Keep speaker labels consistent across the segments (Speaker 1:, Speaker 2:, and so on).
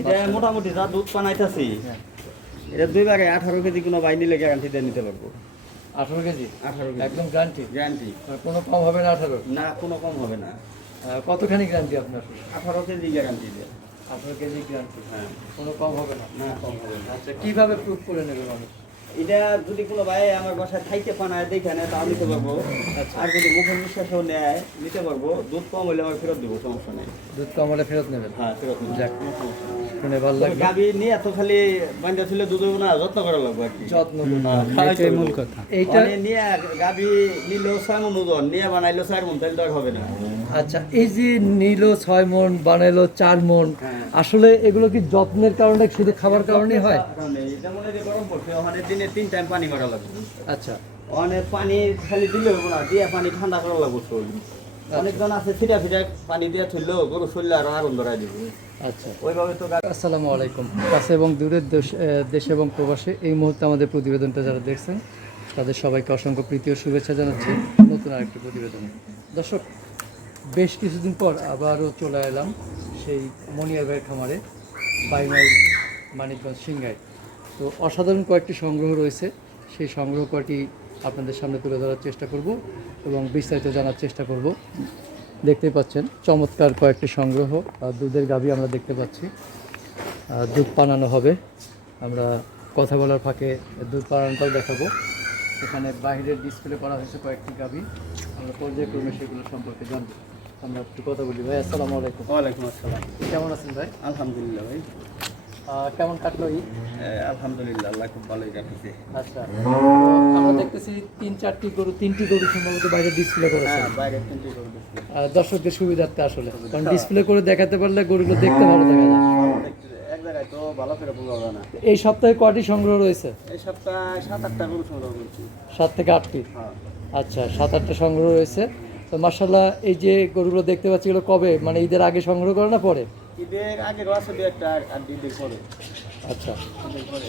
Speaker 1: এটা মোটামুটি যা দুধ বানাইতেছি
Speaker 2: হ্যাঁ।
Speaker 1: এটা দুই ভাগে আঠারো কেজি কোনো বাইনি লেগে গ্যারান্টি দিয়ে নিতে পারব।
Speaker 2: আঠারো কেজি?
Speaker 1: আঠারো কেজি।
Speaker 2: একদম গ্যারান্টি
Speaker 1: গ্যারান্টি
Speaker 2: কোনো কম হবে না আঠারো?
Speaker 1: না কোনো কম হবে না।
Speaker 2: কতখানি গ্যারান্টি আপনার?
Speaker 1: আঠারো কেজি গ্যারান্টি দিয়ে।
Speaker 2: আঠারো কেজি গ্যারান্টি
Speaker 1: হ্যাঁ।
Speaker 2: কোনো কম হবে না?
Speaker 1: না কম হবে না।
Speaker 2: আচ্ছা কীভাবে প্রুফ করে নেবেন মানুষ?
Speaker 1: এটা যদি কোনো ভাই আমার বাসায় খাইতে পানায় দেখে নেয় তাও নিতে পারব।
Speaker 2: আচ্ছা।
Speaker 1: আর যদি মুখের নিঃশ্বাসও নেয় নিতে পারব। দুধ কম হলে আমার ফেরত দেবো সমস্যা নেই।
Speaker 2: দুধ কম হলে ফেরত নেবেন?
Speaker 1: হ্যাঁ ফেরত।
Speaker 2: যাক। শুনে ভালো
Speaker 1: নিয়ে এত খালি বান্ধা ছিল দুধ না যত্ন করা লাগবে আর কি।
Speaker 2: যত্ন
Speaker 1: হ্যাঁ,
Speaker 2: এটাই মূল কথা। এইটা
Speaker 1: নিয়ে গাভী নিলেও ছয় মন ওজন নিয়ে বানাইলেও চার মন তাহলে তো হবে না।
Speaker 2: আচ্ছা এই যে নিল ছয় মন বানাইলো চার মন
Speaker 1: হ্যাঁ।
Speaker 2: আসলে এগুলো কি যত্নের কারণে শুধু খাবার হয়?
Speaker 1: কারণে। যেমন এই গরম পড়ছে ওখানে দিনে তিন টাইম পানি মারা লাগবে
Speaker 2: আচ্ছা।
Speaker 1: ওখানে পানি খালি দিলে না দিয়ে পানি ঠান্ডা করা লাগবে শরীর। অনেকজন আছে ফিটা ফিটা পানি দিয়ে থইলেও গরু শরীরে আরও আগুন ধরাই দিবে।
Speaker 2: আচ্ছা।
Speaker 1: ওইভাবে তো
Speaker 2: আসসালামু আলাইকুম। কাছে এবং দূরের দেশ এবং প্রবাসে এই মুহূর্তে আমাদের প্রতিবেদনটা যারা দেখছেন তাদের সবাইকে অসংখ্য প্রীতি ও শুভেচ্ছা জানাচ্ছি। নতুন আরেকটি প্রতিবেদন। দর্শক বেশ কিছুদিন পর আবারও চলে এলাম সেই মনিয়ার ভাইয়ের খামারে বাই মাইল মানিকগঞ্জ সিংগাই তো অসাধারণ কয়েকটি সংগ্রহ রয়েছে, সেই সংগ্রহ কয়টি আপনাদের সামনে তুলে ধরার চেষ্টা করব এবং বিস্তারিত জানার চেষ্টা করব। দেখতেই পাচ্ছেন, চমৎকার কয়েকটি সংগ্রহ দুধের গাভী আমরা দেখতে পাচ্ছি। দুধ পানানো হবে। আমরা কথা বলার ফাঁকে দুধ পানানোটাও দেখাবো। এখানে বাইরের ডিসপ্লে করা হয়েছে কয়েকটি গাভী। আমরা পর্যায়ক্রমে সেগুলো সম্পর্কে জানব। আমরা একটু কথা বলি। ভাই আসসালামু আলাইকুম।
Speaker 1: ওয়ালাইকুম আসসালাম।
Speaker 2: কেমন আছেন ভাই?
Speaker 1: আলহামদুলিল্লাহ ভাই।
Speaker 2: কেমন কাটলো ঈদ?
Speaker 1: আলহামদুলিল্লাহ আল্লাহ খুব ভালোই রাখছে
Speaker 2: আচ্ছা। আমরা দেখতেছি তিন চারটি গরু তিনটি গরু সম্ভবত বাইরে ডিসপ্লে করেছে
Speaker 1: হ্যাঁ বাইরে করে দিচ্ছি
Speaker 2: আর দর্শকদের সুবিধার্থে আসলে। কারণ ডিসপ্লে করে দেখাতে পারলে গরুগুলো দেখতে ভালো দেখা যায়।
Speaker 1: ভালো করে বোঝা যায় না।
Speaker 2: এই সপ্তাহে কয়টি সংগ্রহ রয়েছে?
Speaker 1: এই সপ্তাহে সাত আটটা গরু সংগ্রহ করছি।
Speaker 2: সাত থেকে আটটি?
Speaker 1: হ্যাঁ।
Speaker 2: আচ্ছা সাত আটটা সংগ্রহ রয়েছে। তো মার্শাল্লাহ এই যে গরুগুলো দেখতে পাচ্ছি এগুলো কবে? মানে ঈদের আগে সংগ্রহ করে না পরে?
Speaker 1: ঈদের আগে আছে দু একটা আর আর ঈদের পরে।
Speaker 2: আচ্ছা।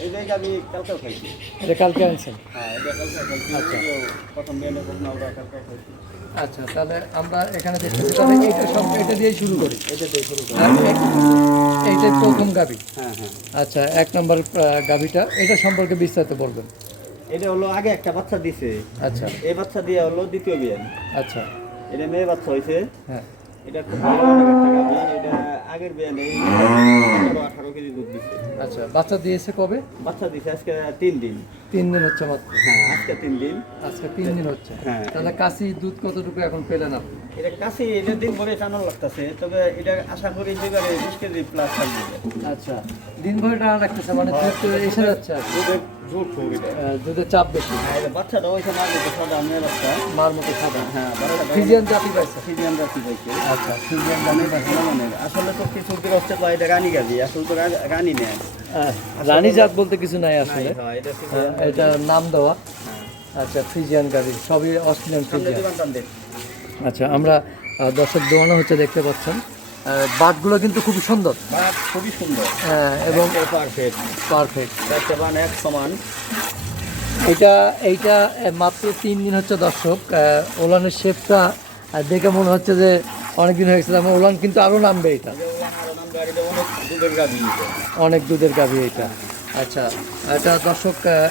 Speaker 1: এই জায়গায় আমি কালকেও খাইছি।
Speaker 2: এটা কালকে আনছেন?
Speaker 1: হ্যাঁ এটা কালকে খাইছি।
Speaker 2: আচ্ছা।
Speaker 1: প্রথম দিনে প্রথম ওটা কালকে খাইছি।
Speaker 2: আচ্ছা তাহলে আমরা এখানে তাহলে এইটা সব এটা দিয়েই শুরু করি।
Speaker 1: এটা দিয়ে শুরু করি।
Speaker 2: এইটাই প্রথম গাভি
Speaker 1: হ্যাঁ হ্যাঁ।
Speaker 2: আচ্ছা এক নম্বর গাভীটা এটা সম্পর্কে বিস্তারিত বলবেন।
Speaker 1: এটা হলো আগে একটা বাচ্চা দিছে।
Speaker 2: আচ্ছা।
Speaker 1: এই বাচ্চা দিয়ে হলো দ্বিতীয় বিয়ে।
Speaker 2: আচ্ছা।
Speaker 1: এটা মেয়ে বাচ্চা হয়েছে
Speaker 2: হ্যাঁ।
Speaker 1: এটা খুব ভালো মানের এটা আগের বিয়ে নেই আঠারো কেজি দুধ দিচ্ছে
Speaker 2: আচ্ছা বাচ্চা দিয়েছে কবে?
Speaker 1: বাচ্চা দিছে আজকে তিন দিন।
Speaker 2: তিন দিন হচ্ছে মাত্র?
Speaker 1: হ্যাঁ আজকে তিন দিন।
Speaker 2: আজকে তিন দিন হচ্ছে।
Speaker 1: হ্যাঁ।
Speaker 2: তাহলে কাশি দুধ কতটুকু এখন পেলেন আপনি?
Speaker 1: এটা এটা দিন টানো লাগতেছে তবে এটা আশা করি সেবারে বিশ কেজি প্লাস থাকবে।
Speaker 2: আচ্ছা দিন ভরে টানা রাখতেছে মানে দুধ এসে যাচ্ছে
Speaker 1: দুধের
Speaker 2: দুধের চাপ বেশি।
Speaker 1: বাচ্চাটা ওইখানে আগে তো সাদা মেয়ে বাচ্চা।
Speaker 2: মার মতো সাদা।
Speaker 1: হ্যাঁ
Speaker 2: ফিজিয়ান জাতি পাইছে।
Speaker 1: ফিজিয়ান জাতি পাইছে।
Speaker 2: আচ্ছা ফিজিয়ান
Speaker 1: অনেক ভালো মানের। আসলে তো কিছু বিরস্তে পাই এটা রানী গাভি আসলে তো রানী
Speaker 2: জাত বলতে কিছু নাই আসলে।
Speaker 1: হ্যাঁ, এটা
Speaker 2: এটা নাম দেওয়া।
Speaker 1: হ্যাঁ।
Speaker 2: আচ্ছা ফ্রিজিয়ান গাড়ি সবই অস্ট্রেলিয়ান ফ্রিজিয়ান। আচ্ছা আমরা দর্শক দোয়ানো হচ্ছে দেখতে পাচ্ছেন। বাটগুলো কিন্তু খুব সুন্দর।
Speaker 1: বাট খুবই সুন্দর।
Speaker 2: হ্যাঁ, এবং
Speaker 1: পারফেক্ট
Speaker 2: পারফেক্ট
Speaker 1: চারটে বান এক সমান।
Speaker 2: এটা এইটা মাত্র তিন দিন হচ্ছে দর্শক। ওলানের শেপটা দেখে মনে হচ্ছে যে অনেক দিন হয়ে গেছে। আমার ওলান কিন্তু আরও নামবে এটা।
Speaker 1: অনেক দুধের গাভি।
Speaker 2: অনেক দুধের গাভী এটা। আচ্ছা এটা দর্শক আহ,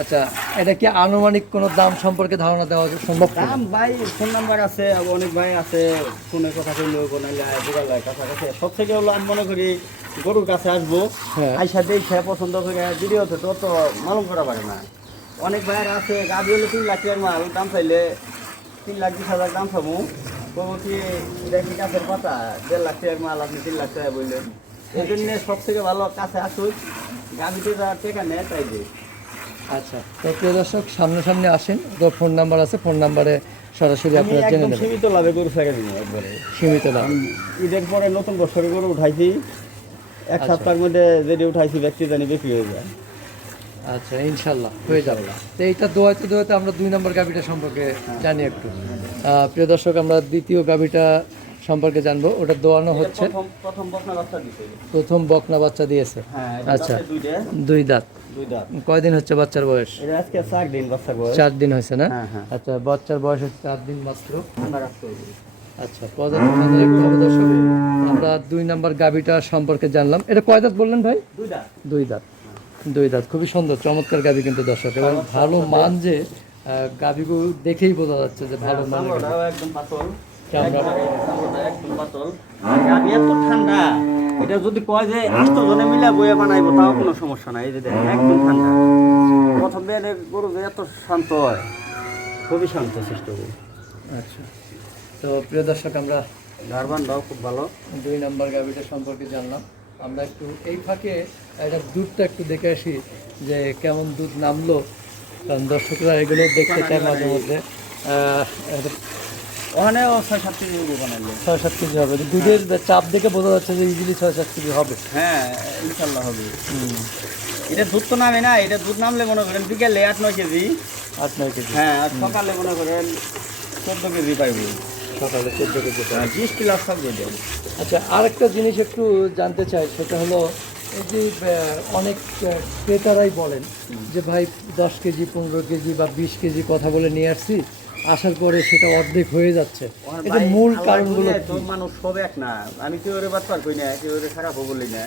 Speaker 2: আচ্ছা এটা কি আনুমানিক কোনো দাম সম্পর্কে ধারণা দেওয়া সম্ভব
Speaker 1: দাম ভাই ফোন নাম্বার আছে অনেক ভাই আছে ফোনে কথা কইলো কোনাইলে বুড়াল কাছাকাছি সব থেকে হলো আমি মনে করি গরুর কাছে আসব
Speaker 2: হ্যাঁ।
Speaker 1: আইসা দেখে পছন্দ করে ভিডিওতে তো তো মালুম করা পারে না। অনেক ভাইয়ের আছে গাভি হলে তিন লাখ টাকার মাল দাম চাইলে তিন লাখ বিশ হাজার দাম পাবো বলব কি এটা কি গাছের পাতা দেড় লাখ টাকার মাল আপনি তিন লাখ টাকা বললেন। এই জন্য সব থেকে ভালো কাছে আসুক গাভিতে যা টাকা নেয় তাই দেয়
Speaker 2: আচ্ছা তো প্রিয় দর্শক সামনাসামনি আসেন। তো ফোন নাম্বার আছে ফোন নাম্বারে সরাসরি আপনারা জেনে নেবেন।
Speaker 1: সীমিত লাভে গরু দিব একবারে।
Speaker 2: সীমিত দাম
Speaker 1: ঈদের পরে নতুন বছরে গরু উঠাইছি। এক
Speaker 2: আচ্ছা।
Speaker 1: সপ্তাহের মধ্যে যেটি উঠাইছি ব্যক্তি জানি বিক্রি হয়ে যায়।
Speaker 2: আচ্ছা ইনশাল্লাহ হয়ে যাবে। তো এইটা দোয়াতে দোয়াতে আমরা দুই নম্বর গাভিটা সম্পর্কে জানি একটু। প্রিয় দর্শক আমরা দ্বিতীয় গাভিটা সম্পর্কে জানব ওটা দোয়ানো হচ্ছে।
Speaker 1: প্রথম বকনা বাচ্চা
Speaker 2: দিয়েছে।
Speaker 1: হ্যাঁ
Speaker 2: আচ্ছা। দুই দাঁত। কয়দিন হচ্ছে বাচ্চার বয়স?
Speaker 1: চার দিন
Speaker 2: হয়েছে না?
Speaker 1: হ্যাঁ হ্যাঁ।
Speaker 2: আচ্ছা বাচ্চার বয়স হচ্ছে চার দিন মাত্র। আচ্ছা দর্শক আমরা দুই নাম্বার গাবিটা সম্পর্কে জানলাম। এটা কয় দাঁত বললেন ভাই? দুই দাঁত। দুই দাঁত। খুবই সুন্দর চমৎকার গাবি কিন্তু দর্শক। এবং ভালো মান যে গাবিগুলো দেখেই বোঝা যাচ্ছে যে ভালো
Speaker 1: মান একদম পাতল
Speaker 2: চামড়া।
Speaker 1: চামড়াটা একদম পাতল। আর গাভী এত ঠান্ডা এটা যদি কয় যে আষ্ট জনে মিলে বইয়ে বানাইবো তাও কোনো সমস্যা নাই। এই যে দেখেন একদম ঠান্ডা। প্রথম বিয়ানে গরু যে এত শান্ত হয় খুবই শান্ত সৃষ্ট গরু।
Speaker 2: আচ্ছা। তো প্রিয় দর্শক আমরা
Speaker 1: গারবানটাও খুব ভালো।
Speaker 2: দুই নাম্বার গাভিটা সম্পর্কে জানলাম। আমরা একটু এই ফাঁকে একটা দুধটা একটু দেখে আসি যে কেমন দুধ নামলো। কারণ দর্শকরা এগুলো দেখতে চায় মাঝে মধ্যে।
Speaker 1: ওখানেও ছয় সাত কেজি বানাইলে।
Speaker 2: ছয় সাত কেজি হবে। দুধের চাপ দেখে বোঝা যাচ্ছে যে ইজিলি ছয় সাত কেজি হবে।
Speaker 1: হ্যাঁ ইনশাল্লাহ হবে। এটা দুধ তো নামে না এটা দুধ নামলে মনে করেন বিকেলে আট নয় কেজি।
Speaker 2: আট নয় কেজি।
Speaker 1: হ্যাঁ আর সকালে মনে করেন চোদ্দ কেজি পাইব।
Speaker 2: সকালে চোদ্দ কেজি
Speaker 1: হ্যাঁ বিশ প্লাস থাকবে।
Speaker 2: আচ্ছা আরেকটা জিনিস একটু জানতে চাই সেটা হলো এই যে অনেক ক্রেতারাই বলেন যে ভাই দশ কেজি পনেরো কেজি বা বিশ কেজি কথা বলে নিয়ে আসছি। আসার পরে সেটা অর্ধেক হয়ে যাচ্ছে। এটা মূল কারণগুলো কি?
Speaker 1: মানুষ সব এক না। আমি কেউ ওরে বাদ পার করি না কেউ ওরে খারাপও বলি না।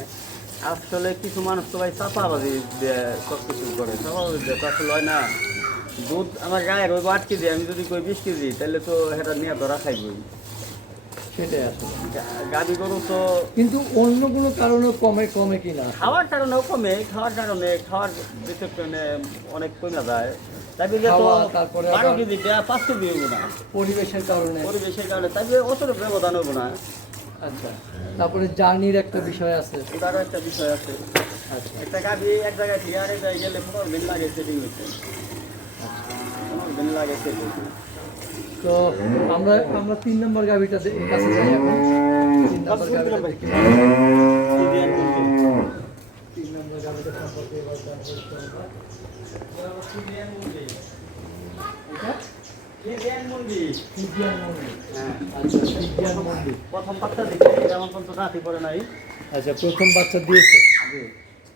Speaker 1: আসলে কিছু মানুষ তো ভাই চাপাবাজি কিছু করে চাপাবাজি আসলে হয় না। দুধ আমার গায়ের ওই আট কেজি আমি যদি কই বিশ কেজি তাহলে তো সেটা নিয়ে ধরা খাইবই।
Speaker 2: সেটাই আসলে।
Speaker 1: গাড়ি গরু তো
Speaker 2: কিন্তু অন্য কোনো কারণে কমে কমে কিনা?
Speaker 1: খাওয়ার কারণেও কমে খাওয়ার কারণে খাওয়ার বিচক্ষণে অনেক কমে যায়। তাই তো
Speaker 2: তারপরে
Speaker 1: বারো
Speaker 2: আবার-
Speaker 1: পাঁচ কেজি হইব না।
Speaker 2: পরিবেশের কারণে।
Speaker 1: পরিবেশের কারণে তাই বলে ব্যবধান হইব না।
Speaker 2: আচ্ছা তারপরে জার্নির একটা বিষয় আছে।
Speaker 1: এটারও একটা বিষয় আছে।
Speaker 2: আচ্ছা।
Speaker 1: একটা গাড়ি এক জায়গায় থেকে আরেক জায়গায় গেলে পনেরো দিন লাগে সেটিং হচ্ছে পনেরো দিন লাগে সেটিং।
Speaker 2: তো আমরা আমরা তিন নম্বর গাভিটা দে- কাছে যাই এখন। তিন নম্বর গাভিটা দেখি। তিন নম্বর গাভিটা সম্পর্কে এবার জানব একটু আমরা। এটা? আচ্ছা,
Speaker 1: প্রথম নাই।
Speaker 2: আচ্ছা প্রথম বাচ্চা দিয়েছে?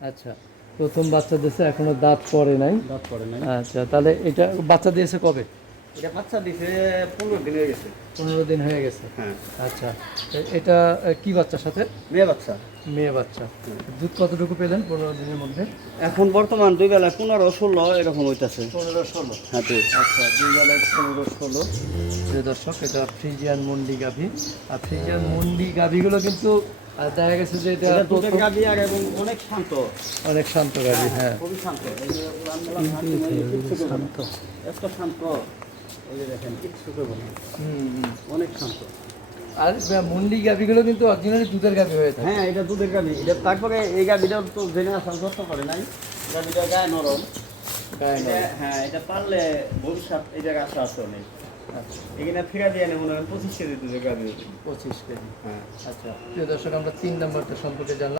Speaker 2: আচ্ছা প্রথম বাচ্চা দিয়েছে এখনও দাঁত পড়ে নাই।
Speaker 1: দাঁত পরে নাই।
Speaker 2: আচ্ছা তাহলে এটা বাচ্চা দিয়েছে কবে?
Speaker 1: এটা বাচ্চা দিছে পনেরো দিন হয়ে গেছে।
Speaker 2: পনেরো দিন হয়ে গেছে?
Speaker 1: হ্যাঁ।
Speaker 2: আচ্ছা। এটা কি বাচ্চার সাথে?
Speaker 1: মেয়ে বাচ্চা।
Speaker 2: মেয়ে বাচ্চা। দুধ কতটুকু পেলেন পনেরো দিনের মধ্যে?
Speaker 1: এখন বর্তমান দুই বেলা পনেরো ষোলো এরকম হইতাছে।
Speaker 2: পনেরো ষোলো?
Speaker 1: হাতে
Speaker 2: আচ্ছা দুই বেলায় পনেরো ষোলো। প্রিয় দর্শক এটা ফ্রিজিয়ান মন্ডি গাভি। আর ফ্রিজিয়ান মন্ডি গাভিগুলো কিন্তু দেখা গেছে যে এটা
Speaker 1: গাভি আর এবং অনেক শান্ত।
Speaker 2: অনেক শান্ত গাভি হ্যাঁ
Speaker 1: খুবই শান্ত। এত শান্ত। অনেক শান্ত
Speaker 2: আর মন্ডি গাভিগুলো কিন্তু অরিজিনালি দুধের গাভি হয়ে থাকে।
Speaker 1: হ্যাঁ এটা দুধের গাভি। এটা তারপরে এই গাভিটা তো জেনে আসার যত্ন করে নাই। গাভিটা গায়ে
Speaker 2: নরম।
Speaker 1: হ্যাঁ এটা পারলে ভবিষ্যৎ এই জায়গায় আসা আছে অনেক
Speaker 2: আচ্ছা।
Speaker 1: এখানে ফেরা দিয়ে নেই মনে হয় পঁচিশ কেজি দুধের গাভি।
Speaker 2: পঁচিশ কেজি।
Speaker 1: হ্যাঁ।
Speaker 2: আচ্ছা প্রিয় দর্শক আমরা তিন নম্বরটা সম্পর্কে জানলাম।